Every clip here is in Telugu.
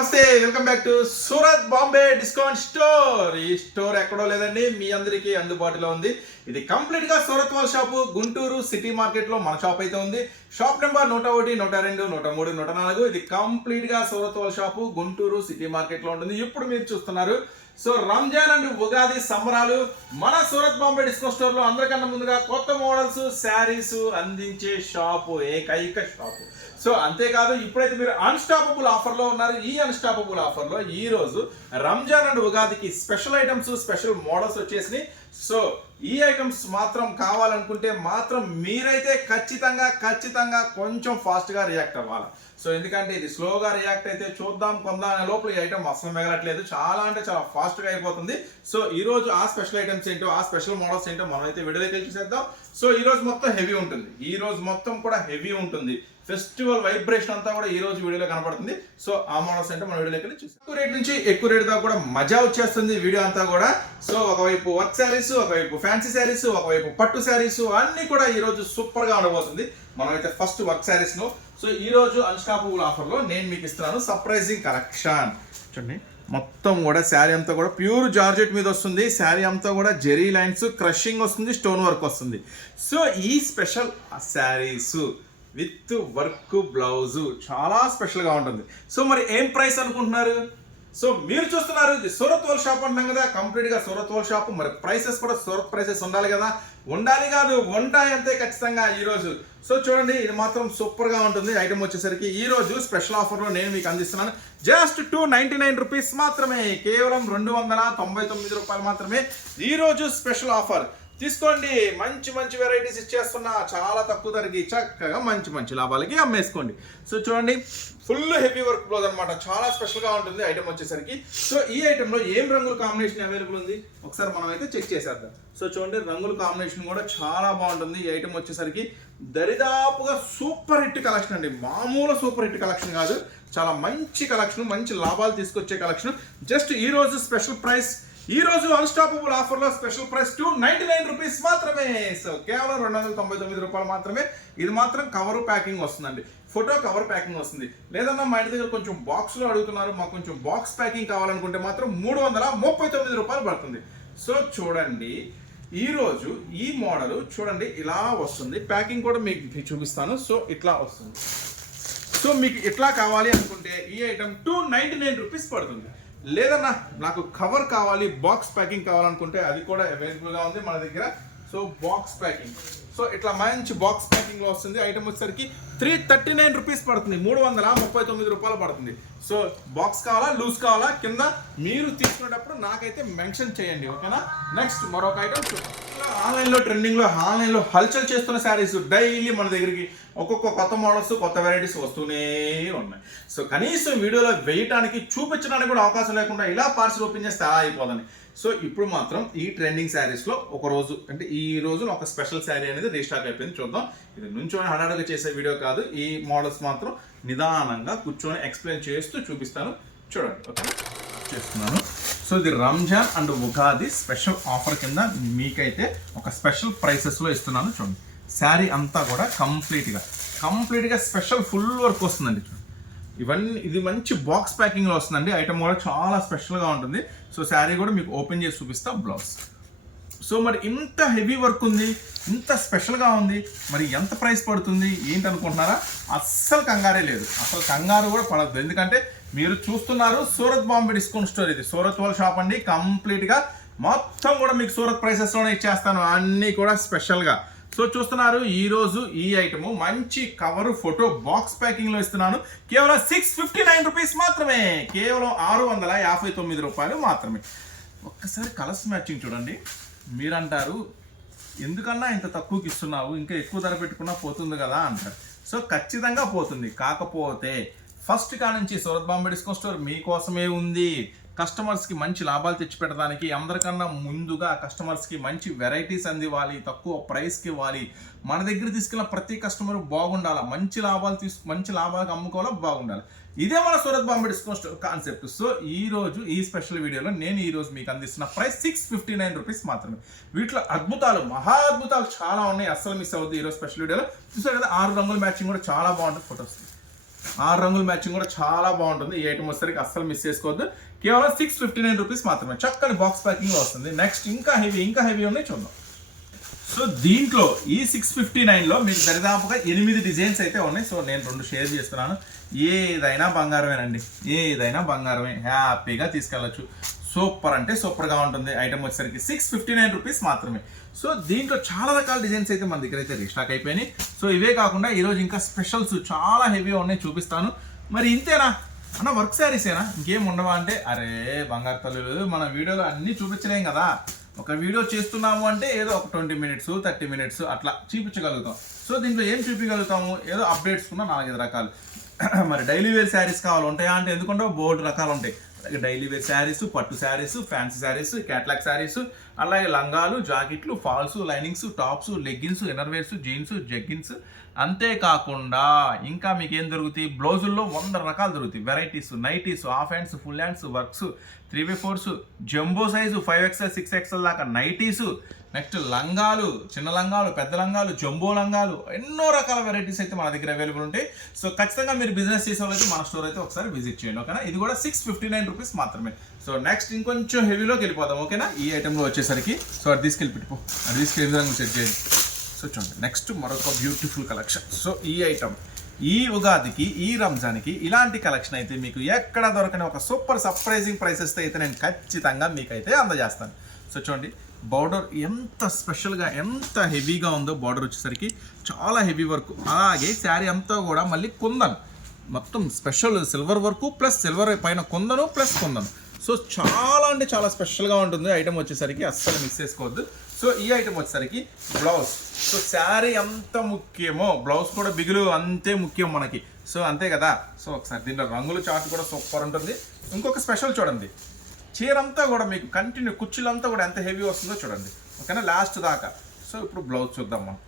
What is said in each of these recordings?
నమస్తే welcome back to Surat Bombay discount store. ఈ స్టోర్ ఎక్కడో లేదండి మీ అందరికీ అందుబాటులో ఉంది. ఇది కంప్లీట్గా సూరత్ వాల్ షాపు. గుంటూరు సిటీ మార్కెట్లో మన షాప్ అయితే ఉంది. షాప్ నెంబర్ నూట ఒకటి నూట రెండు నూట మూడు నూట నాలుగు. ఇది కంప్లీట్గా సూరత్ వాల్ షాపు గుంటూరు సిటీ మార్కెట్లో ఉంటుంది. ఇప్పుడు మీరు చూస్తున్నారు. సో రంజాన్ అండ్ ఉగాది సంబరాలు మన సూరత్ బాంబే డిస్కౌంట్ స్టోర్లో అందరికన్నా ముందుగా కొత్త మోడల్స్ శారీస్ అందించే షాపు ఏకైక షాపు. సో అంతేకాదు ఇప్పుడైతే మీరు అన్స్టాపబుల్ ఆఫర్లో ఉన్నారు. ఈ అన్స్టాపబుల్ ఆఫర్లో ఈరోజు ఈ రోజు రంజాన్ అండ్ ఉగాదికి స్పెషల్ ఐటమ్స్ స్పెషల్ మోడల్స్ వచ్చేసినాయి. సో ఈ ఐటమ్స్ మాత్రం కావాలనుకుంటే మాత్రం మీరైతే ఖచ్చితంగా ఖచ్చితంగా కొంచెం ఫాస్ట్గా రియాక్ట్ అవ్వాలి. సో ఎందుకంటే ఇది స్లోగా రియాక్ట్ అయితే చూద్దాం కొందాం అనే లోపల ఈ ఐటమ్ అసలు మిగలట్లేదు. చాలా అంటే చాలా ఫాస్ట్గా అయిపోతుంది. సో ఈ రోజు ఆ స్పెషల్ ఐటమ్స్ ఏంటో ఆ స్పెషల్ మోడల్స్ ఏంటో మనం అయితే వీడియోకి చూసేద్దాం. సో ఈ రోజు మొత్తం హెవీ ఉంటుంది. ఈరోజు మొత్తం కూడా హెవీ ఉంటుంది. ఫెస్టివల్ వైబ్రేషన్ అంతా కూడా ఈ రోజు వీడియోలో కనపడుతుంది. సో ఆ మోడల్స్ అంటే మన వీడియోలోకి వెళ్ళి చూసి ఎక్కువ రేట్ నుంచి ఎక్కువ రేట్ దాకా కూడా మజా వచ్చేస్తుంది వీడియో అంతా కూడా. సో ఒకవైపు వర్క్ శారీస్ ఒకవైపు ఫ్యాన్సీ శారీస్ ఒకవైపు పట్టు శారీస్ అన్ని కూడా ఈ రోజు సూపర్గా ఉండబోతుంది. మనమైతే ఫస్ట్ వర్క్ శారీస్ను సో ఈ రోజు అన్స్టాపబుల్ ఆఫర్లో నేను మీకు ఇస్తున్నాను సర్ప్రైజింగ్ కలెక్షన్ చూడండి మొత్తం కూడా శారీ అంతా కూడా ప్యూర్ జార్జెట్ మీద వస్తుంది. శారీ అంతా కూడా జెరీ లైన్స్ క్రషింగ్ వస్తుంది స్టోన్ వర్క్ వస్తుంది. సో ఈ special saris with work blouse. చాలా స్పెషల్గా ఉంటుంది. సో మరి ఏం ప్రైస్ అనుకుంటున్నారు? సో మీరు చూస్తున్నారు ఇది సూరత్ వాళ్ళ షాప్ అంటాం కదా కంప్లీట్గా సూరత్ వాళ్ళ షాప్. మరి ప్రైసెస్ కూడా సూరత్ ప్రైసెస్ ఉండాలి కదా. ఉండాలి కాదు ఉంటాయి అంతే ఖచ్చితంగా ఈరోజు సో చూడండి ఇది మాత్రం సూపర్గా ఉంటుంది. ఐటమ్ వచ్చేసరికి ఈరోజు స్పెషల్ ఆఫర్లో నేను మీకు అందిస్తున్నాను. Just two ninety nine rupees మాత్రమే. కేవలం రెండు వందల తొంభై తొమ్మిది రూపాయలు మాత్రమే ఈరోజు స్పెషల్ ఆఫర్. తీసుకోండి. మంచి మంచి వెరైటీస్ ఇచ్చేస్తున్నా. చాలా తక్కువ ధరకి చక్కగా మంచి మంచి లాభాలకి అమ్మేసుకోండి. సో చూడండి. ఫుల్ హెవీ వర్క్ బ్లౌజ్ అనమాట చాలా స్పెషల్గా ఉంటుంది ఐటమ్ వచ్చేసరికి. సో ఈ ఐటెంలో ఏం రంగుల కాంబినేషన్ అవైలబుల్ ఉంది? ఒకసారి మనం అయితే చెక్ చేసేద్దాం. సో చూడండి రంగుల కాంబినేషన్ కూడా చాలా బాగుంటుంది ఈ ఐటమ్ వచ్చేసరికి. దరిదాపుగా సూపర్ హిట్ కలెక్షన్ అండి. మామూలు సూపర్ హిట్ కలెక్షన్ కాదు. చాలా మంచి కలెక్షన్ మంచి లాభాలు తీసుకొచ్చే కలెక్షన్ జస్ట్ ఈరోజు స్పెషల్ ప్రైస్ ఈ రోజు అన్స్టాపబుల్ ఆఫర్లో special price two ninety nine rupees మాత్రమే. సో కేవలం రెండు వందల తొంభై తొమ్మిది రూపాయలు మాత్రమే. ఇది మాత్రం కవర్ ప్యాకింగ్ వస్తుందండి. ఫోటో కవర్ ప్యాకింగ్ వస్తుంది. లేదన్నా మా ఇంటి దగ్గర కొంచెం బాక్స్లో అడుగుతున్నారు. మాకు కొంచెం బాక్స్ ప్యాకింగ్ కావాలనుకుంటే మాత్రం మూడు వందల ముప్పై తొమ్మిది రూపాయలు పడుతుంది. సో చూడండి. ఈరోజు ఈ మోడల్ చూడండి ఇలా వస్తుంది. ప్యాకింగ్ కూడా మీకు చూపిస్తాను. సో ఇట్లా వస్తుంది. సో మీకు ఇట్లా కావాలి అనుకుంటే ఈ item two ninety nine rupees పడుతుంది. లేదన్నా నాకు కవర్ కావాలి బాక్స్ ప్యాకింగ్ కావాలనుకుంటే అది కూడా అవైలబుల్గా ఉంది మన దగ్గర. సో బాక్స్ ప్యాకింగ్ సో ఇట్లా మంచి బాక్స్ ప్యాకింగ్లో వస్తుంది. ఐటమ్ వచ్చేసరికి త్రీ థర్టీ నైన్ రూపీస్ పడుతుంది. మూడు వందల ముప్పై తొమ్మిది రూపాయలు పడుతుంది. సో బాక్స్ కావాలా లూజ్ కావాలా కింద మీరు తీసుకునేటప్పుడు నాకైతే మెన్షన్ చేయండి ఓకేనా నెక్స్ట్ మరొక ఐటమ్ చూద్దాం. ఆన్లైన్లో ట్రెండింగ్లో ఆన్లైన్లో హల్చల్ చేస్తున్న శారీస్ డైలీ మన దగ్గరికి ఒక్కొక్క కొత్త మోడల్స్ కొత్త వెరైటీస్ వస్తూనే ఉన్నాయి. సో కనీసం వీడియోలో వేయటానికి చూపించడానికి కూడా అవకాశం లేకుండా ఇలా పార్సల్ ఓపెన్ చేస్తే అలా అయిపోదని. సో ఇప్పుడు మాత్రం ఈ ట్రెండింగ్ శారీస్లో ఒక రోజు అంటే ఈ రోజు ఒక స్పెషల్ శారీ అనేది రీస్టాక్ అయిపోయింది. చూద్దాం. ఇది నుంచొని హడాడుగా చేసే వీడియో కాదు. ఈ మోడల్స్ మాత్రం నిదానంగా కూర్చొని ఎక్స్ప్లెయిన్ చేస్తూ చూపిస్తాను. చూడండి. ఓకే? చేస్తున్నాను. సో ఇది Ramzan and Ugadi special offer కింద మీకైతే ఒక స్పెషల్ ప్రైసెస్లో ఇస్తున్నాను. చూడండి. శారీ అంతా కూడా కంప్లీట్గా కంప్లీట్గా స్పెషల్ ఫుల్ వర్క్ వస్తుందండి. ఇవన్నీ ఇది మంచి బాక్స్ ప్యాకింగ్లో వస్తుందండి. ఐటమ్ కూడా చాలా స్పెషల్గా ఉంటుంది. సో శారీ కూడా మీకు ఓపెన్ చేసి చూపిస్తా. బ్లౌజ్. సో మరి ఇంత హెవీ వర్క్ ఉంది ఇంత స్పెషల్గా ఉంది మరి ఎంత ప్రైస్ పడుతుంది ఏంటి అనుకుంటున్నారా? అస్సలు కంగారే లేదు. అసలు కంగారు కూడా పడద్దు. ఎందుకంటే మీరు చూస్తున్నారు సూరత్ బాంబే డిస్కౌంట్ స్టోర్ ఇది. సూరత్ వాళ్ళ షాప్ అండి. కంప్లీట్గా మొత్తం కూడా మీకు సూరత్ ప్రైసెస్లోనే ఇచ్చేస్తాను. అన్నీ కూడా స్పెషల్గా సో చూస్తున్నారు ఈరోజు ఈ ఐటమ్ మంచి కవర్ ఫోటో బాక్స్ ప్యాకింగ్లో ఇస్తున్నాను. కేవలం సిక్స్ ఫిఫ్టీ నైన్ రూపీస్ మాత్రమే. కేవలం ఆరు వందల యాభై తొమ్మిది రూపాయలు మాత్రమే. ఒక్కసారి కలర్స్ మ్యాచింగ్ చూడండి. మీరంటారు ఎందుకన్నా ఇంత తక్కువకి ఇస్తున్నావు? ఇంకా ఎక్కువ ధర పెట్టుకున్నా పోతుంది కదా అంటారు. సో ఖచ్చితంగా పోతుంది. కాకపోతే ఫస్ట్ కా నుంచి సూరత్ బాంబే డిస్కౌంట్ స్టోర్ మీకోసమే ఉంది. కస్టమర్స్కి మంచి లాభాలు తెచ్చిపెట్టడానికి అందరికన్నా ముందుగా కస్టమర్స్కి మంచి వెరైటీస్ అందివ్వాలి తక్కువ ప్రైస్కి ఇవ్వాలి. మన దగ్గర తీసుకెళ్ళిన ప్రతి కస్టమర్ బాగుండాలి? మంచి లాభాలు తీసు మంచి లాభాలకు అమ్ముకోవాలా? బాగుండాలి. ఇదే మన Surat Bombay discount store concept. So ఈ రోజు ఈ స్పెషల్ వీడియోలో నేను ఈ రోజు మీకు అందిస్తున్న price six fifty nine rupees మాత్రమే. వీటిలో అద్భుతాలు మహా అద్భుతాలు చాలా ఉన్నాయి. అస్సలు మిస్ అవుతుంది ఈ రోజు స్పెషల్ వీడియోలో. చూసారు కదా ఆరు రంగుల మ్యాచింగ్ కూడా చాలా బాగుంటుంది ఫొటోస్. ఆరు రంగుల మ్యాచింగ్ కూడా చాలా బాగుంటుంది. ఈ ఐటమ్ వచ్చేసరికి అస్సలు మిస్ చేసుకోవద్దు. కేవలం సిక్స్ ఫిఫ్టీ నైన్ రూపీస్ మాత్రమే. చక్కని బాక్స్ ప్యాకింగ్ వస్తుంది. నెక్స్ట్ ఇంకా హెవీ ఇంకా హెవీ ఉన్నాయి చూద్దాం. సో దీంట్లో ఈ సిక్స్ ఫిఫ్టీ నైన్లో మీకు దరిదాపుగా ఎనిమిది డిజైన్స్ అయితే ఉన్నాయి. సో నేను రెండు షేర్ చేస్తున్నాను. ఏదైనా బంగారమేనండి. ఏదైనా బంగారమే. హ్యాపీగా తీసుకెళ్ళచ్చు. సూపర్ అంటే సూపర్గా ఉంటుంది. ఐటమ్ వచ్చేసరికి సిక్స్ ఫిఫ్టీ నైన్ రూపీస్ మాత్రమే. సో దీంట్లో చాలా రకాల డిజైన్స్ అయితే మన దగ్గర అయితే రీస్టాక్ అయిపోయినాయి. సో ఇవే కాకుండా ఈరోజు ఇంకా స్పెషల్స్ చాలా హెవీగా ఉన్నాయి చూపిస్తాను. మరి ఇంతేనా? అన్న వర్క్ శారీసేనా ఇంకేం ఉండవా అంటే అరే బంగారు తల్లులు మన వీడియోలో అన్నీ చూపించలేం కదా. ఒక వీడియో చేస్తున్నాము అంటే ఏదో ఒక ట్వంటీ మినిట్స్ థర్టీ మినిట్స్ అట్లా చూపించగలుగుతాం. సో దీంట్లో ఏం చూపించగలుగుతాము? ఏదో అప్డేట్స్ ఉన్న నాలుగైదు రకాలు. మరి డైలీ వేర్ శారీస్ కావాలి ఉంటాయా అంటే ఎందుకంటే బోల్డ్ రకాలు ఉంటాయి. డైలీ వేర్ శారీస్ పట్టు saris fancy saris catalogue saris అలాగే లంగాలు జాకెట్లు falls linings tops leggings innerwears jeans jeggings అంతేకాకుండా ఇంకా మీకు ఏం దొరుకుతాయి? బ్లౌజుల్లో వంద రకాలు దొరుకుతాయి. Varieties nighties half hands full hands works three by fours jumbo size five XL six XL దాకా నైటీస్ నెక్స్ట్ లంగాలు చిన్న లంగాలు పెద్ద లంగాలు జంబో లంగాలు ఎన్నో రకాల వెరైటీస్ అయితే మన దగ్గర అవైలబుల్ ఉంటాయి. సో ఖచ్చితంగా మీరు బిజినెస్ చేసే వాళ్ళైతే మన స్టోర్ అయితే ఒకసారి విజిట్ చేయండి ఓకేనా ఇది కూడా సిక్స్ ఫిఫ్టీ నైన్ రూపీస్ మాత్రమే. సో నెక్స్ట్ ఇంకొంచెం హెవీలోకి వెళ్ళిపోదాం ఓకేనా ఈ ఐటెంలో వచ్చేసరికి. సో అది తీసుకెళ్ళి పెట్టుకో అది తీసుకెళ్ళి విధంగా సెట్ చేయండి సో చూడండి నెక్స్ట్ మరొక బ్యూటిఫుల్ కలెక్షన్ సో ఈ ఐటమ్ ఈ ఉగాదికి ఈ రంజాన్కి ఇలాంటి కలెక్షన్ అయితే మీకు ఎక్కడ దొరకని ఒక సూపర్ సర్ప్రైజింగ్ ప్రైసెస్తో అయితే నేను ఖచ్చితంగా మీకైతే అందజేస్తాను. సో చూడండి బార్డర్ ఎంత స్పెషల్గా ఎంత హెవీగా ఉందో బార్డర్ వచ్చేసరికి చాలా హెవీ వర్క్ అలాగే శారీ అంతా కూడా మళ్ళీ కుందన్. మొత్తం special silver work plus silver పైన కొందను ప్లస్ కుందను. సో చాలా అంటే చాలా స్పెషల్గా ఉంటుంది. ఐటమ్ వచ్చేసరికి అస్సలు మిస్ చేసుకోవద్దు. సో ఈ ఐటమ్ వచ్చేసరికి బ్లౌజ్ సో శారీ ఎంత ముఖ్యమో బ్లౌజ్ కూడా బిగులు అంతే ముఖ్యం మనకి. సో అంతే కదా? సో ఒకసారి దీంట్లో రంగుల చాట్ కూడా సూపర్ ఉంటుంది. ఇంకొక స్పెషల్ చూడండి. చీరంతా కూడా మీకు కంటిన్యూ కుర్చీలంతా కూడా ఎంత హెవీ వస్తుందో చూడండి. ఓకేనా? లాస్ట్ దాకా. సో ఇప్పుడు బ్లౌజ్ చూద్దాం మనం.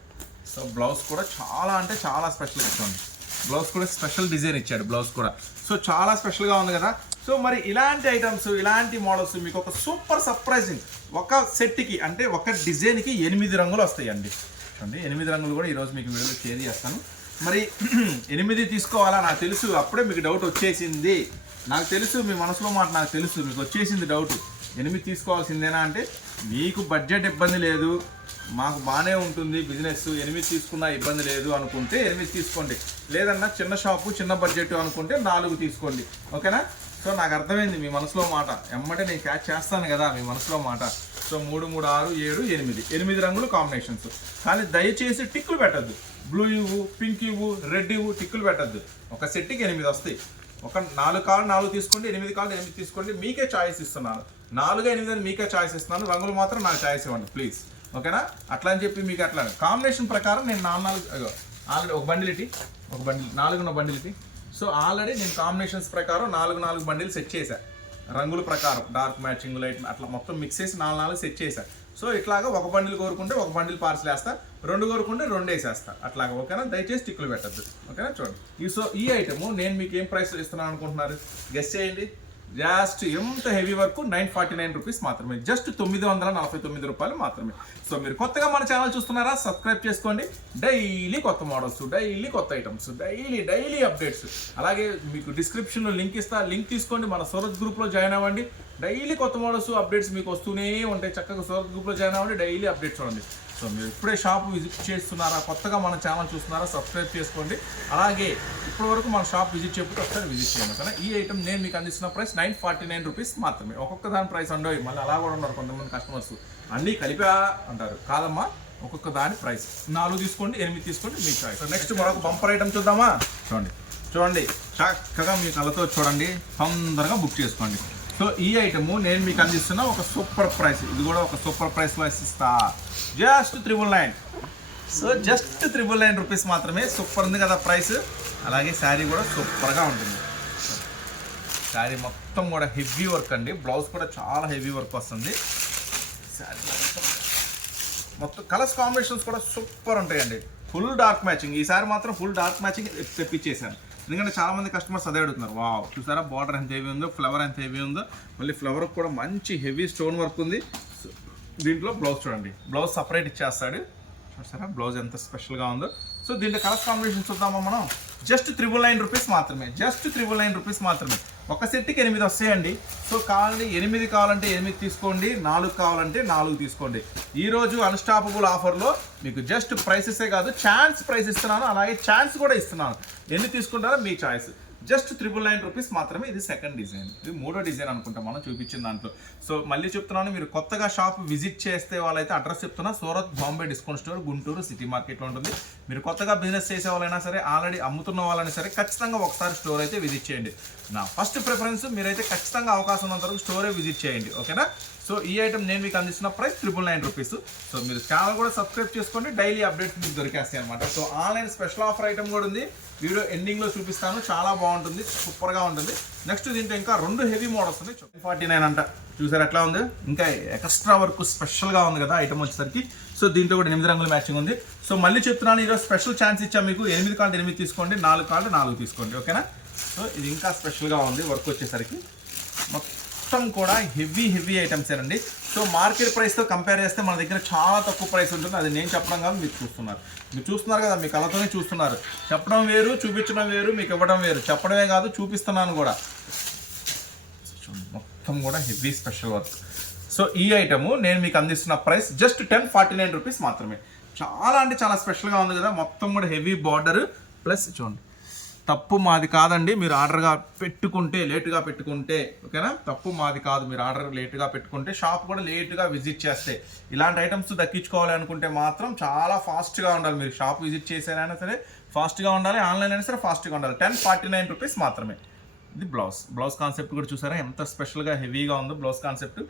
సో బ్లౌజ్ కూడా చాలా అంటే చాలా స్పెషల్ ఇస్తుంది బ్లౌజ్ కూడా స్పెషల్ డిజైన్ ఇచ్చాడు బ్లౌజ్ కూడా. సో చాలా స్పెషల్గా ఉంది కదా? సో మరి ఇలాంటి ఐటమ్స్ ఇలాంటి మోడల్స్ మీకు ఒక సూపర్ సర్ప్రైజింగ్ ఒక సెట్కి అంటే ఒక డిజైన్కి ఎనిమిది రంగులు వస్తాయి అండి అండి ఎనిమిది రంగులు కూడా ఈరోజు మీకు వీడియోలో షేర్ చేస్తాను. మరి ఎనిమిది తీసుకోవాలా? నాకు తెలుసు అప్పుడే మీకు డౌట్ వచ్చేసింది. నాకు తెలుసు మీ మనసులో మాట నాకు తెలుసు మీకు వచ్చేసింది డౌట్ ఎనిమిది తీసుకోవాల్సిందేనా అంటే మీకు బడ్జెట్ ఇబ్బంది లేదు మాకు బాగానే ఉంటుంది బిజినెస్ ఎనిమిది తీసుకున్నా ఇబ్బంది లేదు అనుకుంటే ఎనిమిది తీసుకోండి. లేదన్నా చిన్న షాపు చిన్న బడ్జెట్ అనుకుంటే నాలుగు తీసుకోండి. ఓకేనా? సో నాకు అర్థమైంది మీ మనసులో మాట. ఎమ్మటే నేను క్యాచ్ చేస్తాను కదా మీ మనసులో మాట. సో మూడు మూడు ఆరు ఏడు ఎనిమిది. ఎనిమిది రంగులు కాంబినేషన్స్ కానీ దయచేసి టిక్కులు పెట్టద్దు. బ్లూ ఇవ్వు పింక్ ఇవ్వు రెడ్ ఇవ్వు టిక్కులు పెట్టద్దు. ఒక సెట్కి ఎనిమిది వస్తాయి. ఒక నాలుగు కాళ్ళు నాలుగు తీసుకోండి ఎనిమిది కాళ్ళు ఎనిమిది తీసుకోండి మీకే చాయిస్ ఇస్తున్నాను. నాలుగు ఎనిమిది అని మీకే చాయిస్ ఇస్తున్నాను. రంగులు మాత్రం నాకు చాయిస్ ఇవ్వండి ప్లీజ్ ఓకేనా అట్లా అని చెప్పి మీకు అట్లా. కాంబినేషన్ ప్రకారం నేను నాలుగు నాలుగు ఆల్రెడీ ఒక బండిలిటి. ఒక బండి నాలుగున్న బండిలిటి. సో ఆల్రెడీ నేను కాంబినేషన్స్ ప్రకారం నాలుగు నాలుగు బండిలు సెట్ చేశాను రంగుల ప్రకారం డార్క్ మ్యాచింగ్ లైట్ అట్లా మొత్తం మిక్స్ చేసి నాలుగు నాలుగు సెట్ చేశాను సో ఇట్లాగా ఒక బండిల్ కోరుకుంటే ఒక బండిల్ పార్సల్ వేస్తా. రెండు కోరుకుంటే రెండు వేసేస్తా. అట్లాగా ఓకేనా? దయచేసి టిక్కులు పెట్టద్దు. ఓకేనా? చూడండి. ఈ సో ఈ ఐటమ్ నేను మీకు ఏం ప్రైస్ ఇస్తున్నాను అనుకుంటున్నారు? గెస్ట్ చేయండి. జస్ట్ ఎంత heavy work nine forty nine rupees మాత్రమే. జస్ట్ తొమ్మిది వందల నలభై తొమ్మిది రూపాయలు మాత్రమే. సో మీరు కొత్తగా మన ఛానల్ చూస్తున్నారా సబ్స్క్రైబ్ చేసుకోండి. డైలీ కొత్త మోడల్స్ డైలీ కొత్త ఐటమ్స్ డైలీ డైలీ అప్డేట్స్ అలాగే మీకు డిస్క్రిప్షన్లో లింక్ ఇస్తా లింక్ తీసుకోండి. మన సూరత్ గ్రూప్లో జాయిన్ అవ్వండి. డైలీ కొత్త మోడల్స్ అప్డేట్స్ మీకు వస్తూనే ఉంటాయి. చక్కగా సూరత్ గ్రూప్లో జాయిన్ అవ్వండి డైలీ అప్డేట్స్ చూడండి. సో మీరు ఇప్పుడే షాప్ విజిట్ చేస్తున్నారా కొత్తగా మన ఛానల్ చూస్తున్నారా సబ్స్క్రైబ్ చేసుకోండి. అలాగే ఇప్పటి వరకు మన షాప్ విజిట్ చేయకపోతే ఒకసారి విజిట్ చేయండి సరే ఈ ఐటమ్ నేను మీకు అందిస్తున్న price nine forty nine rupees మాత్రమే. ఒక్కొక్క దాని ప్రైస్ ఉండవు మళ్ళీ అలా కూడా ఉన్నారు కొంతమంది కస్టమర్స్. అన్నీ కలిపా అంటారు. కాదమ్మా ఒక్కొక్క దాని ప్రైస్. నాలుగు తీసుకోండి ఎనిమిది తీసుకోండి మీ చాయిస్ నెక్స్ట్ మరొక బంపర్ ఐటమ్ చూద్దామా? చూడండి. చూడండి. చక్కగా మీ కళ్ళతో చూడండి. తొందరగా బుక్ చేసుకోండి. సో ఈ ఐటమ్ నేను మీకు అందిస్తున్న ఒక సూపర్ ప్రైస్ ఇది కూడా ఒక సూపర్ ప్రైస్ వైస్ ఇస్తా. Just triple nine so just triple nine rupees మాత్రమే సూపర్ ఉంది కదా ప్రైస్ అలాగే శారీ కూడా సూపర్గా ఉంటుంది. శారీ మొత్తం కూడా హెవీ వర్క్ అండి. బ్లౌజ్ కూడా చాలా హెవీ వర్క్ వస్తుంది. శారీ మొత్తం. మొత్తం కలర్స్ కాంబినేషన్స్ కూడా సూపర్ ఉంటాయండి. ఫుల్ డార్క్ మ్యాచింగ్ ఈసారి మాత్రం ఫుల్ డార్క్ మ్యాచింగ్ తెప్పించేసాను ఎందుకంటే చాలా మంది కస్టమర్స్ అదే అడుగుతున్నారు. వావ్ చూసారా? బార్డర్ ఎంత హెవీ ఉందో ఫ్లవర్ ఎంత హెవీ ఉందో మళ్ళీ ఫ్లవర్ కూడా మంచి హెవీ స్టోన్ వర్క్ ఉంది. దీంట్లో బ్లౌజ్ చూడండి. బ్లౌజ్ సపరేట్ ఇచ్చేస్తాడు. చూసారా? బ్లౌజ్ ఎంత స్పెషల్గా ఉందో. సో దీంట్లో కలర్ కాంబినేషన్ చూద్దామా మనం? జస్ట్ త్రిబుల్ నైన్ రూపీస్ మాత్రమే. జస్ట్ త్రిబుల్ నైన్ రూపీస్ మాత్రమే. ఒక సెట్కి ఎనిమిది వస్తాయండి. సో కావాలంటే ఎనిమిది కావాలంటే ఎనిమిది తీసుకోండి. నాలుగు కావాలంటే నాలుగు తీసుకోండి. ఈరోజు అన్స్టాపబుల్ ఆఫర్లో మీకు జస్ట్ ప్రైసెసే కాదు ఛాన్స్ ప్రైస్ ఇస్తున్నాను. అలాగే ఛాన్స్ కూడా ఇస్తున్నాను. ఎన్ని తీసుకుంటారో మీ choice just triple nine rupees మాత్రమే ఇది సెకండ్ డిజైన్. ఇది మూడో డిజైన్ అనుకుంటా మనం చూపించిన దాంట్లో. సో మళ్ళీ చెప్తున్నాను మీరు కొత్తగా షాప్ విజిట్ చేస్తే వాళ్ళైతే అడ్రస్ చెప్తున్నా Surat Bombay discount store Guntur city మార్కెట్లో ఉంటుంది. మీరు కొత్తగా బిజినెస్ చేసే వాళ్ళైనా సరే ఆల్రెడీ అమ్ముతున్న వాళ్ళైనా సరే ఖచ్చితంగా ఒకసారి స్టోర్ అయితే విజిట్ చేయండి. నా ఫస్ట్ ప్రిఫరెన్స్ మీరైతే ఖచ్చితంగా అవకాశం ఉన్నంత వరకు స్టోరే విజిట్ చేయండి. ఓకేనా? సో ఈ ఐటమ్ నేను మీకు అందిస్తున్న price triple nine rupees so మీరు ఛానల్ కూడా సబ్స్క్రైబ్ చేసుకోండి. డైలీ అప్డేట్స్ మీకు దొరికేస్తాయి అనమాట so online special offer item కూడా ఉంది. వీడియో ఎండింగ్లో చూపిస్తాను. చాలా బాగుంటుంది. సూపర్గా ఉంటుంది. నెక్స్ట్ దీంట్లో ఇంకా రెండు హెవీ మోడల్స్ ఉన్నాయి. ఫార్టీ నైన్ అంట. చూసారు ఎట్లా ఉంది? ఇంకా ఎక్స్ట్రా వర్క్ స్పెషల్గా ఉంది కదా ఐటమ్ వచ్చేసరికి. సో దీంట్లో కూడా ఎనిమిది రంగుల మ్యాచింగ్ ఉంది. సో మళ్ళీ చెప్తున్నాను ఈరోజు స్పెషల్ ఛాన్స్ ఇచ్చా మీకు. ఎనిమిది కాళ్ళు ఎనిమిది తీసుకోండి. నాలుగు కాళ్ళు నాలుగు తీసుకోండి. ఓకేనా సో ఇది ఇంకా స్పెషల్గా ఉంది. వర్క్ వచ్చేసరికి. మొత్తం మొత్తం కూడా హెవీ హెవీ ఐటమ్స్ అండి సో మార్కెట్ ప్రైస్తో కంపేర్ చేస్తే మన దగ్గర చాలా తక్కువ ప్రైస్ ఉంటుంది. అది నేను చెప్పడం కాదు మీరు చూస్తున్నారు. మీరు చూస్తున్నారు కదా మీ కళ్ళతోనే చూస్తున్నారు. చెప్పడం వేరు చూపించడం వేరు మీకు ఇవ్వడం వేరు. చెప్పడమే కాదు చూపిస్తున్నాను కూడా. మొత్తం కూడా హెవీ స్పెషల్ వర్క్ సో ఈ ఐటము నేను మీకు అందిస్తున్న price just ten forty nine rupees మాత్రమే. చాలా అంటే చాలా స్పెషల్గా ఉంది కదా మొత్తం కూడా హెవీ బార్డర్ ప్లస్ చూడండి. తప్పు మాది కాదండి మీరు ఆర్డర్గా పెట్టుకుంటే లేటుగా పెట్టుకుంటే ఓకేనా? తప్పు మాది కాదు మీరు ఆర్డర్ లేటుగా పెట్టుకుంటే షాప్ కూడా లేటుగా విజిట్ చేస్తే. ఇలాంటి ఐటమ్స్ దక్కించుకోవాలి అనుకుంటే మాత్రం చాలా ఫాస్ట్గా ఉండాలి. మీరు షాప్ విజిట్ చేసేనైనా సరే ఫాస్ట్గా ఉండాలి ఆన్లైన్ అయినా సరే ఫాస్ట్గా ఉండాలి. టెన్ ఫార్టీ నైన్ రూపీస్ మాత్రమే. ఇది బ్లౌజ్. బ్లౌజ్ కాన్సెప్ట్ కూడా చూసారా? ఎంత స్పెషల్గా హెవీగా ఉందో బ్లౌజ్ కాన్సెప్ట్.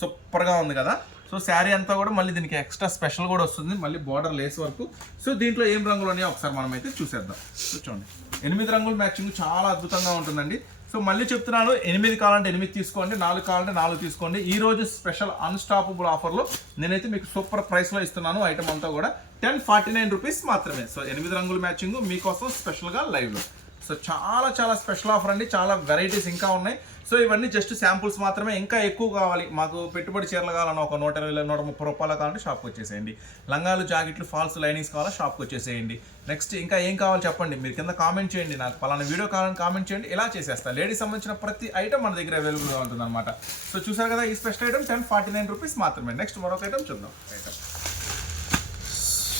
సూపర్గా ఉంది కదా? సో శారీ అంతా కూడా మళ్ళీ దీనికి ఎక్స్ట్రా స్పెషల్ కూడా వస్తుంది. మళ్ళీ బార్డర్ లేస్ వరకు. సో దీంట్లో ఏం రంగులు ఉన్నాయో ఒకసారి మనం అయితే చూసేద్దాం. సో చూడండి. ఎనిమిది రంగుల మ్యాచింగ్ చాలా అద్భుతంగా ఉంటుందండి. సో మళ్ళీ చెప్తున్నాను ఎనిమిది కావాలంటే ఎనిమిది తీసుకోండి నాలుగు కావాలంటే నాలుగు తీసుకోండి. ఈ రోజు స్పెషల్ అన్స్టాపబుల్ ఆఫర్లో నేనైతే మీకు సూపర్ ప్రైస్లో ఇస్తున్నాను ఐటమ్ అంతా కూడా. టెన్ ఫార్టీ నైన్ రూపీస్ మాత్రమే. సో ఎనిమిది రంగుల మ్యాచింగ్ మీకోసం స్పెషల్గా లైవ్లో సో చాలా చాలా స్పెషల్ ఆఫర్ అండి. చాలా వెరైటీస్ ఇంకా ఉన్నాయి. సో ఇవన్నీ జస్ట్ శాంపుల్స్ మాత్రమే. ఇంకా ఎక్కువ కావాలి. మాకు పెట్టుబడి చీరలు కావాలన్నా ఒక నూట ఇరవై నూట ముప్పై రూపాయలు కావాలంటే షాప్కి వచ్చేసేయండి. లంగాలు జాకెట్లు ఫాల్స్ లైనింగ్స్ కావాలా షాప్కి వచ్చేసేయండి. నెక్స్ట్ ఇంకా ఏం కావాలి చెప్పండి? మీరు కింద కామెంట్ చేయండి. నాకు పలానా వీడియో కావాలని కామెంట్ చేయండి. ఇలా చేసేస్తా. లేడీస్ సంబంధించిన ప్రతి ఐటమ్ మన దగ్గర అవైలబుల్గా ఉంటుంది అనమాట సో చూసారు కదా ఈ special item ten forty nine rupees మాత్రమే. నెక్స్ట్ మరొక ఐటమ్ చూద్దాం. ఐటమ్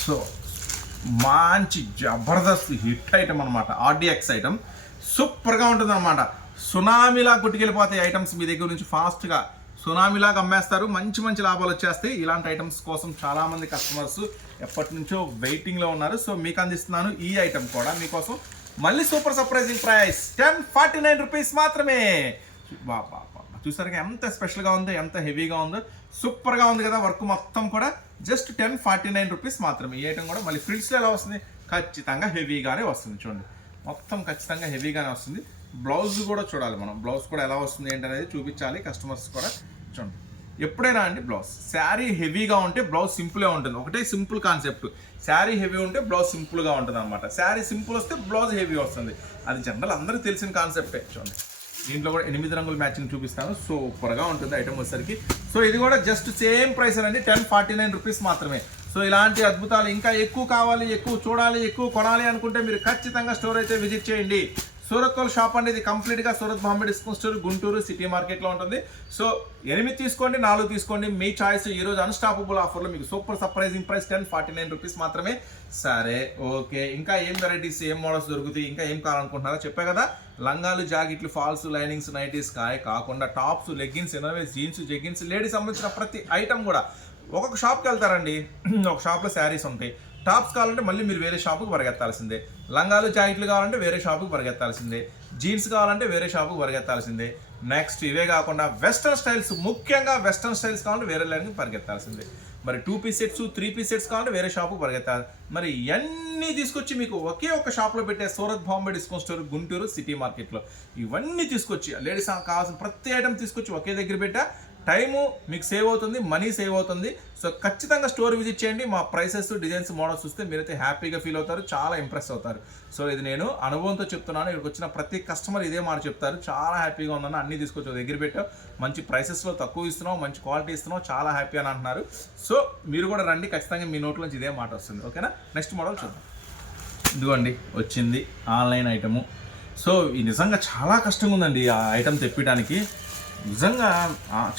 సో మంచి జబర్దస్త్ హిట్ ఐటమ్ అనమాట ఆర్డిఎక్స్ ఐటమ్. సూపర్గా ఉంటుంది అనమాట సునామీలా కొట్టుకెళ్ళిపోతాయి ఐటమ్స్ మీ దగ్గర నుంచి ఫాస్ట్గా సునామీలాగా అమ్మేస్తారు. మంచి మంచి లాభాలు వచ్చేస్తాయి. ఇలాంటి ఐటమ్స్ కోసం చాలామంది కస్టమర్స్ ఎప్పటి నుంచో వెయిటింగ్లో ఉన్నారు. సో మీకు అందిస్తున్నాను ఈ ఐటమ్ కూడా. మీకోసం మళ్ళీ super surprising price ten forty nine rupees మాత్రమే. బా. చూసారుగా ఎంత స్పెషల్గా ఉందో ఎంత హెవీగా ఉందో. సూపర్గా ఉంది కదా వర్క్ మొత్తం కూడా. Just ten forty nine rupees మాత్రమే. ఈ ఐటమ్ కూడా మళ్ళీ ఫ్రిడ్జ్లో ఎలా వస్తుంది? ఖచ్చితంగా హెవీగానే వస్తుంది చూడండి. మొత్తం ఖచ్చితంగా హెవీగానే వస్తుంది. బ్లౌజ్ కూడా చూడాలి మనం. బ్లౌజ్ కూడా ఎలా వస్తుంది ఏంటనేది చూపించాలి కస్టమర్స్ కూడా చూడండి. ఎప్పుడైనా అండి బ్లౌజ్. శారీ హెవీగా ఉంటే బ్లౌజ్ సింపుల్గా ఉంటుంది. ఒకటే సింపుల్ కాన్సెప్ట్. శారీ హెవీ ఉంటే బ్లౌజ్ సింపుల్గా ఉంటుంది అనమాట శారీ సింపుల్ వస్తే బ్లౌజ్ హెవీ వస్తుంది. అది జనరల్ అందరికీ తెలిసిన కాన్సెప్టే చూడండి. దీంట్లో కూడా ఎనిమిది రంగుల మ్యాచింగ్ చూపిస్తాను. సూపర్గా ఉంటుంది ఐటమ్ వచ్చేసరికి. సో ఇది కూడా జస్ట్ సేమ్ ప్రైస్ అండి టెన్ ఫార్టీ నైన్ రూపీస్ మాత్రమే. సో ఇలాంటి అద్భుతాలు ఇంకా ఎక్కువ కావాలి ఎక్కువ చూడాలి ఎక్కువ కొనాలి అనుకుంటే మీరు ఖచ్చితంగా స్టోర్ అయితే విజిట్ చేయండి. సూరత్ కోల్ షాప్ అనేది కంప్లీట్గా Surat Bombay discount store Guntur city మార్కెట్లో ఉంటుంది. సో ఎనిమిది తీసుకోండి నాలుగు తీసుకోండి. మీ చాయిస్ ఈ రోజు అన్స్టాపబుల్ ఆఫర్లో మీకు super surprising price ten forty nine rupees మాత్రమే. సరే ఓకే. ఇంకా ఏం వెరైటీస్ ఏం మోడల్స్ దొరుకుతాయి ఇంకా ఏం కావాలనుకుంటున్నారో చెప్పే కదా. లంగాలు జాకెట్లు ఫాల్స్ లైనింగ్స్ నైటీస్ కాయ కాకుండా tops leggings innerwears jeans jeggings ladies సంబంధించిన ప్రతి ఐటమ్ కూడా. ఒక్కొక్క షాప్కి వెళ్తారండి. ఒక షాప్లో శారీస్ ఉంటాయి. టాప్స్ కావాలంటే మళ్ళీ మీరు వేరే షాపుకి పరిగెత్తాల్సిందే. లంగాలు జాకెట్లు కావాలంటే వేరే షాపుకి పరిగెత్తాల్సిందే. జీన్స్ కావాలంటే వేరే షాపుకి పరిగెత్తాల్సిందే. నెక్స్ట్ ఇవే కాకుండా వెస్ట్రన్ స్టైల్స్ ముఖ్యంగా వెస్ట్రన్ స్టైల్స్ కావాలంటే వేరే లైన్కి పరిగెత్తాల్సిందే. మరి two piece sets three piece sets కావాలంటే వేరే షాపుకి పరిగెత్తాలి. మరి ఇవన్నీ తీసుకొచ్చి మీకు ఒకే ఒక షాప్లో పెట్టే Surat Bombay discount store Guntur city మార్కెట్లో. ఇవన్నీ తీసుకొచ్చి లేడీస్ కావాల్సిన ప్రతి ఐటమ్ తీసుకొచ్చి ఒకే దగ్గర పెట్టా టైము మీకు సేవ్ అవుతుంది మనీ సేవ్ అవుతుంది. సో ఖచ్చితంగా స్టోర్ విజిట్ చేయండి. మా ప్రైసెస్ డిజైన్స్ మోడల్స్ చూస్తే మీరైతే హ్యాపీగా ఫీల్ అవుతారు చాలా ఇంప్రెస్ అవుతారు. సో ఇది నేను అనుభవంతో చెప్తున్నాను. ఇక్కడికి వచ్చిన ప్రతి కస్టమర్ ఇదే మాట చెప్తారు. చాలా హ్యాపీగా ఉందని అన్ని తీసుకొచ్చి దగ్గర పెట్టావు. మంచి ప్రైసెస్లో తక్కువ ఇస్తున్నావు మంచి క్వాలిటీ ఇస్తున్నావు చాలా హ్యాపీ అని అంటున్నారు. సో మీరు కూడా రండి ఖచ్చితంగా మీ నోట్లోంచి ఇదే మాట వస్తుంది. ఓకేనా? నెక్స్ట్ మోడల్ చూద్దాం. ఇదిగోండి వచ్చింది ఆన్లైన్ ఐటము. సో ఈ నిజంగా చాలా కష్టంగా ఉందండి ఆ ఐటమ్ తెప్పించడానికి నిజంగా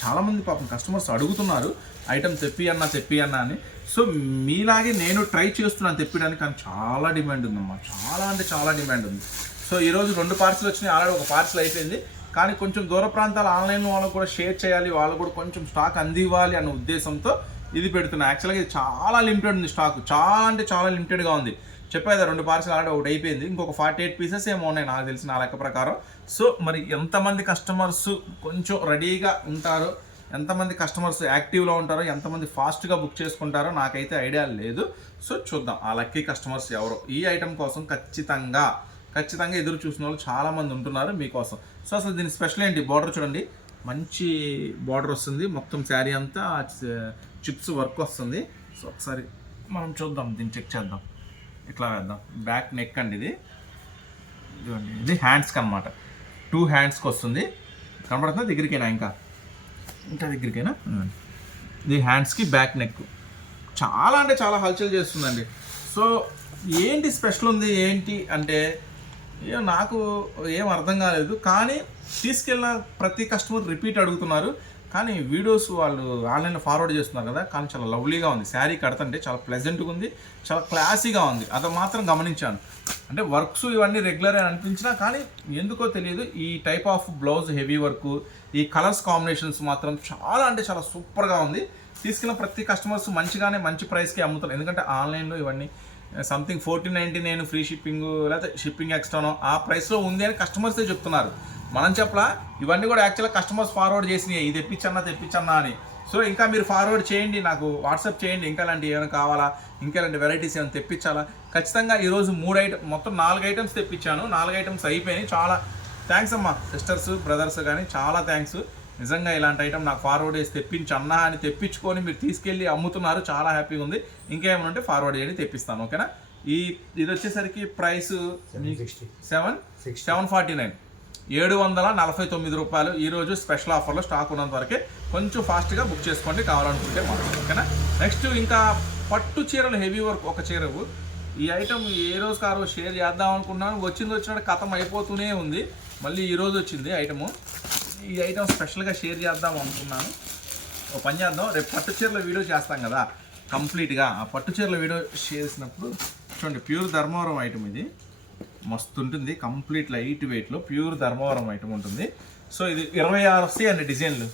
చాలామంది పాపం కస్టమర్స్ అడుగుతున్నారు ఐటమ్ తెప్పి అన్నా తెప్పి అన్నా అని. సో మీలాగే నేను ట్రై చేస్తున్నాను తెప్పడానికి కానీ చాలా డిమాండ్ ఉందమ్మా. చాలా అంటే చాలా డిమాండ్ ఉంది. సో ఈరోజు రెండు పార్సల్ వచ్చినాయి ఆల్రెడీ ఒక పార్సల్ అయిపోయింది. కానీ కొంచెం దూర ప్రాంతాల ఆన్లైన్ వాళ్ళకు కూడా షేర్ చేయాలి వాళ్ళు కూడా కొంచెం స్టాక్ అందివ్వాలి అన్న ఉద్దేశంతో ఇది పెడుతున్నా. యాక్చువల్గా ఇది చాలా లిమిటెడ్ ఉంది స్టాక్ చాలా అంటే చాలా లిమిటెడ్గా ఉంది. చెప్పేదా రెండు పార్సల్ ఆల్రెడీ ఒకటి అయిపోయింది. ఇంకొక ఫార్టీ ఎయిట్ పీసెస్ ఏమో ఉన్నాయి నాకు తెలిసిన నా లెక్క ప్రకారం. సో మరి ఎంతమంది కస్టమర్స్ కొంచెం రెడీగా ఉంటారో? ఎంతమంది కస్టమర్స్ యాక్టివ్లో ఉంటారో? ఎంతమంది ఫాస్ట్గా బుక్ చేసుకుంటారో నాకైతే ఐడియా లేదు. సో చూద్దాం. ఆ లక్కీ కస్టమర్స్ ఎవరో. ఈ ఐటెం కోసం ఖచ్చితంగా ఖచ్చితంగా ఎదురు చూసిన వాళ్ళు చాలామంది ఉంటున్నారు మీకోసం. సో అసలు దీని స్పెషల్ ఏంటి? బార్డర్ చూడండి. మంచి బార్డర్ వస్తుంది. మొత్తం శారీ అంతా చిప్స్ వర్క్ వస్తుంది. సో ఒకసారి మనం చూద్దాం. దీన్ని చెక్ చేద్దాం. ఇట్లా వేద్దాం. బ్యాక్ నెక్ అండి ఇది. ఇదిగోండి ఇది హ్యాండ్స్కి అనమాట టూ హ్యాండ్స్కి వస్తుంది. కనబడుతుందా దగ్గరికేనా ఇంకా? ఇంకా దగ్గరికేనా? ఇది హ్యాండ్స్కి బ్యాక్ నెక్ చాలా అంటే చాలా హల్చల్ చేస్తుందండి. సో ఏంటి స్పెషల్ ఉంది? ఏంటి? అంటే ఏ నాకు ఏం అర్థం కాలేదు. కానీ తీసుకెళ్ళిన ప్రతి కస్టమర్ రిపీట్ అడుగుతున్నారు. కానీ వీడియోస్ వాళ్ళు ఆన్లైన్లో ఫార్వర్డ్ చేస్తున్నారు కదా కానీ చాలా లవ్లీగా ఉంది. శారీ కడతంటే చాలా ప్లెజెంట్గా ఉంది చాలా క్లాసీగా ఉంది. అది మాత్రం గమనించాను. అంటే వర్క్స్ ఇవన్నీ రెగ్యులర్ అని అనిపించినా కానీ ఎందుకో తెలియదు ఈ type of blouse heavy work ఈ కలర్స్ కాంబినేషన్స్ మాత్రం చాలా అంటే చాలా సూపర్గా ఉంది. తీసుకెళ్ళిన ప్రతి కస్టమర్స్ మంచిగానే మంచి ప్రైస్కి అమ్ముతారు. ఎందుకంటే ఆన్లైన్లో ఇవన్నీ సంథింగ్ ఫోర్టీన్ నైంటీ నేను ఫ్రీ షిప్పింగ్ లేకపోతే షిప్పింగ్ ఎక్స్ట్రానో ఆ ప్రైస్లో ఉంది అని కస్టమర్సే చెప్తున్నారు. మనం చెప్పలా ఇవన్నీ కూడా యాక్చువల్గా కస్టమర్స్ ఫార్వర్డ్ చేసినాయి. ఇది తెప్పించన్నా తెప్పించన్నా అని. సో ఇంకా మీరు ఫార్వర్డ్ చేయండి నాకు వాట్సాప్ చేయండి ఇంకా ఇలాంటి ఏమైనా కావాలా? ఇంకా ఇలాంటి వెరైటీస్ ఏమైనా తెప్పించాలా? ఖచ్చితంగా ఈరోజు మూడు ఐటమ్ మొత్తం నాలుగు ఐటమ్స్ తెప్పించాను. నాలుగు ఐటమ్స్ అయిపోయినాయి. చాలా థ్యాంక్స్ అమ్మా సిస్టర్స్ బ్రదర్స్ కానీ చాలా థ్యాంక్స్ నిజంగా ఇలాంటి ఐటమ్ నాకు ఫార్వర్డ్ చేసి తెప్పించి అన్నా అని తెప్పించుకొని మీరు తీసుకెళ్ళి అమ్ముతున్నారు చాలా హ్యాపీగా ఉంది. ఇంకేమైనా ఉంటే ఫార్వర్డ్ చేయండి తెప్పిస్తాను ఓకేనా ఈ ఇది వచ్చేసరికి price seven seven forty nine ఏడు వందల నలభై తొమ్మిది రూపాయలు. ఈరోజు స్పెషల్ ఆఫర్లో స్టాక్ ఉన్నంత వరకే కొంచెం ఫాస్ట్గా బుక్ చేసుకోండి కావాలనుకుంటే మాత్రం ఓకేనా నెక్స్ట్ ఇంకా పట్టు చీరలు హెవీ వర్క్ ఒక చీర ఈ ఐటమ్ ఏ ఆ రోజు షేర్ చేద్దాం అనుకున్నాను వచ్చింది వచ్చినట్టు కథం అయిపోతూనే ఉంది. మళ్ళీ ఈ రోజు వచ్చింది ఐటము ఈ ఐటమ్ స్పెషల్గా షేర్ చేద్దాం అనుకున్నాను. ఓ పని చేద్దాం. రేపు పట్టు చీరల వీడియో చేస్తాం కదా. కంప్లీట్గా ఆ పట్టు చీరల వీడియో చేసినప్పుడు చూడండి ప్యూర్ ధర్మవరం ఐటమ్ ఇది. మస్తు ఉంటుంది. కంప్లీట్ లైట్ వెయిట్లో ప్యూర్ ధర్మవరం ఐటమ్ ఉంటుంది. సో ఇది ఇరవై ఆరు వస్తాయి అండి డిజైన్లు.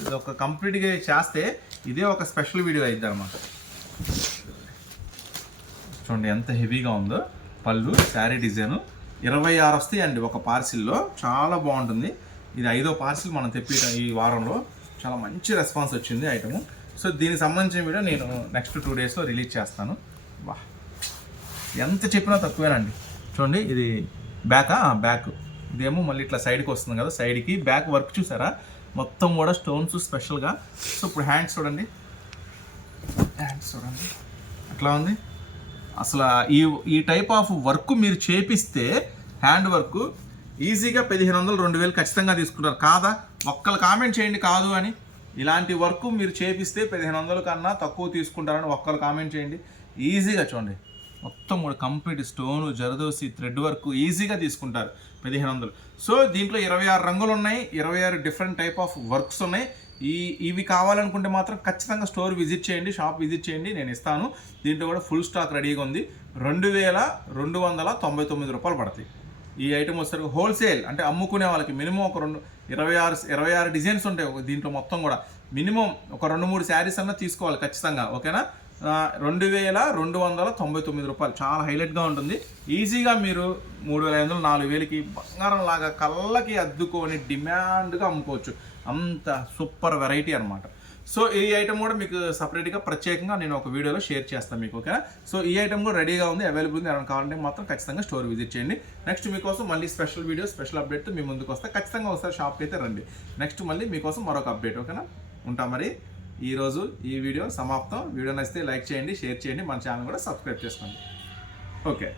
ఇది ఒక కంప్లీట్గా చేస్తే ఇదే ఒక స్పెషల్ వీడియో అయింది అనమాట చూడండి ఎంత హెవీగా ఉందో. పళ్ళు శారీ డిజైను. ఇరవై ఆరు వస్తాయి అండి ఒక పార్సిల్లో. చాలా బాగుంటుంది. ఇది ఐదో పార్సిల్ మనం తెప్పి ఈ వారంలో. చాలా మంచి రెస్పాన్స్ వచ్చింది ఐటమ్. సో దీనికి సంబంధించిన వీడియో నేను నెక్స్ట్ టూ డేస్లో రిలీజ్ చేస్తాను. వా ఎంత చెప్పినా తక్కువేనండి. చూడండి ఇది బ్యాకా బ్యాక్. ఇదేమో మళ్ళీ ఇట్లా సైడ్కి వస్తుంది కదా సైడ్కి. బ్యాక్ వర్క్ చూసారా? మొత్తం కూడా స్టోన్స్ స్పెషల్గా. సో ఇప్పుడు హ్యాండ్స్ చూడండి. హ్యాండ్స్ చూడండి. అట్లా ఉంది? అసలు ఈ ఈ టైప్ ఆఫ్ వర్క్ మీరు చేపిస్తే హ్యాండ్ వర్క్ ఈజీగా పదిహేను వందలు రెండు వేలు ఖచ్చితంగా తీసుకుంటారు. కాదా? ఒక్కరు కామెంట్ చేయండి కాదు అని. ఇలాంటి వర్క్ మీరు చేపిస్తే పదిహేను వందల కన్నా తక్కువ తీసుకుంటారని ఒక్కరు కామెంట్ చేయండి. ఈజీగా చూడండి. మొత్తం కూడా complete stone zardozi thread work ఈజీగా తీసుకుంటారు పదిహేను వందలు సో దీంట్లో ఇరవై ఆరు రంగులు ఉన్నాయి ఇరవై ఆరు డిఫరెంట్ టైప్ ఆఫ్ వర్క్స్ ఉన్నాయి. ఈ ఇవి కావాలనుకుంటే మాత్రం ఖచ్చితంగా స్టోర్ విజిట్ చేయండి షాప్ విజిట్ చేయండి నేను ఇస్తాను. దీంట్లో కూడా ఫుల్ స్టాక్ రెడీగా ఉంది. రెండు వేల రెండు వందల తొంభై తొమ్మిది రూపాయలు పడతాయి. ఈ ఐటమ్ వచ్చేసరికి హోల్సేల్ అంటే అమ్ముకునే వాళ్ళకి మినిమం ఒక రెండు ఇరవై ఆరు ఇరవై ఆరు డిజైన్స్ ఉంటాయి ఒక దీంట్లో మొత్తం కూడా. మినిమం ఒక రెండు మూడు శారీస్ అన్నా తీసుకోవాలి ఖచ్చితంగా ఓకేనా? రెండు వేల రెండు వందల తొంభై తొమ్మిది రూపాయలు. చాలా హైలైట్గా ఉంటుంది. ఈజీగా మీరు మూడు వేల ఐదు వందలు నాలుగు వేలకి బంగారం లాగా కళ్ళకి అద్దుకొని డిమాండ్గా అమ్ముకోవచ్చు. అంత సూపర్ వెరైటీ అనమాట సో ఈ ఐటమ్ కూడా మీకు సపరేట్గా ప్రత్యేకంగా నేను ఒక వీడియోలో షేర్ చేస్తాను మీకు ఓకే సో ఈ ఐటమ్ కూడా రెడీగా ఉంది అవైలబుల్ ఉంది. ఏమైనా కావాలంటే మాత్రం ఖచ్చితంగా స్టోర్ విజిట్ చేయండి. నెక్స్ట్ మీకోసం మళ్ళీ స్పెషల్ వీడియో స్పెషల్ అప్డేట్ మీ ముందుకు వస్తే. ఖచ్చితంగా ఒకసారి షాప్కి అయితే రండి. నెక్స్ట్ మళ్ళీ మీకోసం మరొక అప్డేట్ ఓకేనా ఉంటా మరి. ఈరోజు ఈ వీడియో సమాప్తం. వీడియో నచ్చితే లైక్ చేయండి షేర్ చేయండి. మన ఛానల్ కూడా సబ్స్క్రైబ్ చేసుకోండి. ఓకే